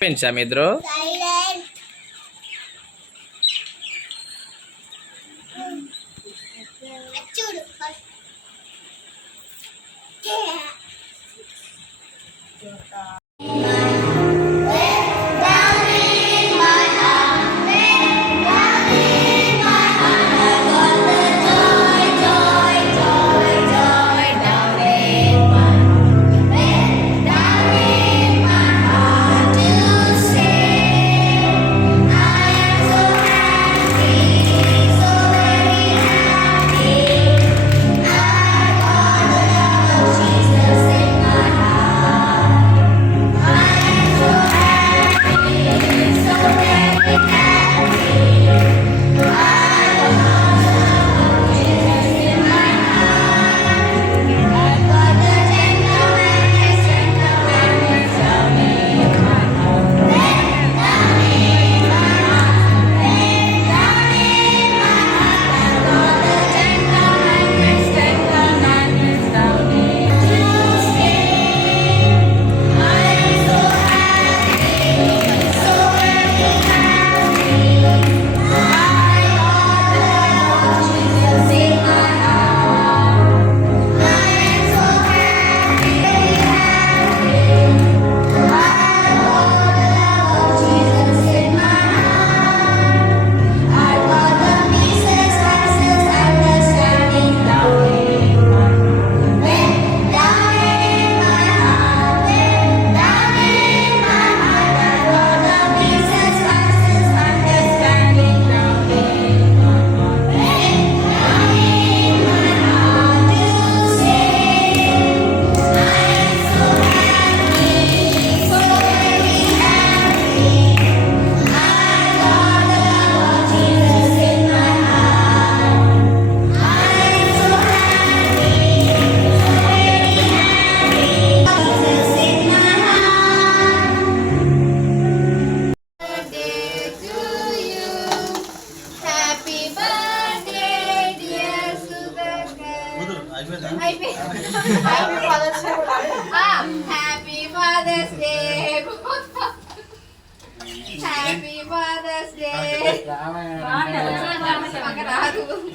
పెంచా మీ ఇద్దరు Happy Father's Day. Happy Father's Day.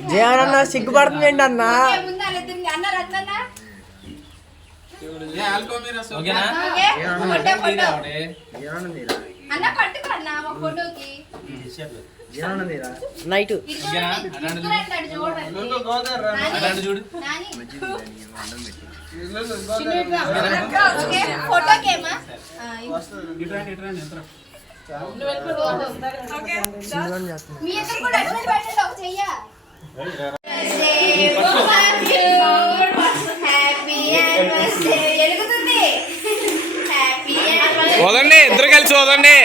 జయానన్న సిగ్గుపడుతుంది ఏంటి అన్న నైట్ ఫోటోకేమా మీ అందరు కూడా అడ్వాన్స్ పెట్టండి ఒక చెయ్య వదండి ఇద్దరు కలిసి వదండి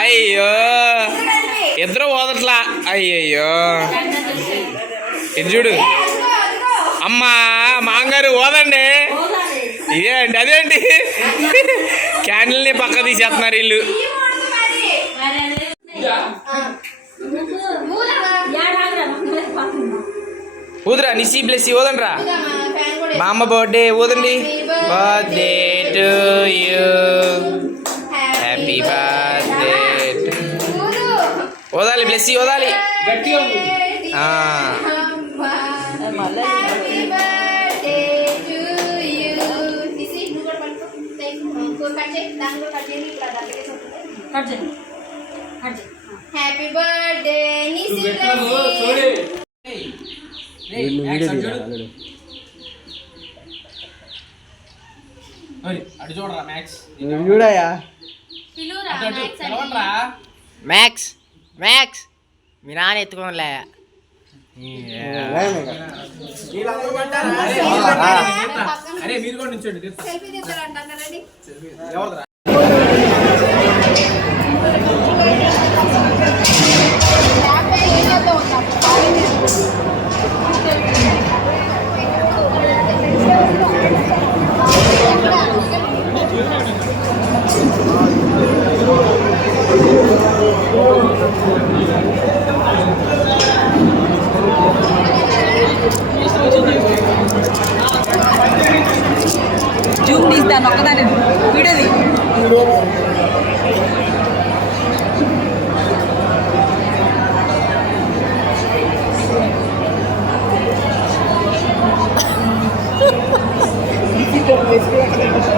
అయ్యో ఇద్దరు ఓదట్లా అయ్యయ్యో ఇది చూడు అమ్మా మాంగారు ఓదండి ఇదేంటి అదేంటి క్యాండిల్ని పక్క తీసేస్తున్నారు వీళ్ళు ఊదురా నిసి బ్లెస్సి ఊదండ్రా ఫ్యాన్ కూడా మా అమ్మ బర్త్డే ఊదండి birthday to you happy birthday ఊరు. ఊదాలి బ్లెస్సి ఊదాలి ఆ. Happy birthday to you. నిసి, నువ్వు కూడా పట్టుకో. ఇంకో కట్ చేయి. దాన్ని కూడా కట్ చేయండి. ఇప్పుడు అది అందుకే ఉంటుంది. హ్యాపీ బర్త్డే నిసి అటు చూడరా మ్యాక్స్ చూడయా పిలువురా మ్యాక్స్ మ్యాక్స్ మీ నాన్న ఎత్తుకోలే అరే మీరు కూడా నుంచోండి సెల్ఫీ తీస్తారంట రెడీ జూమ్ తీస్తాను ఒక్కదాన్ని వీడియోది Let's go.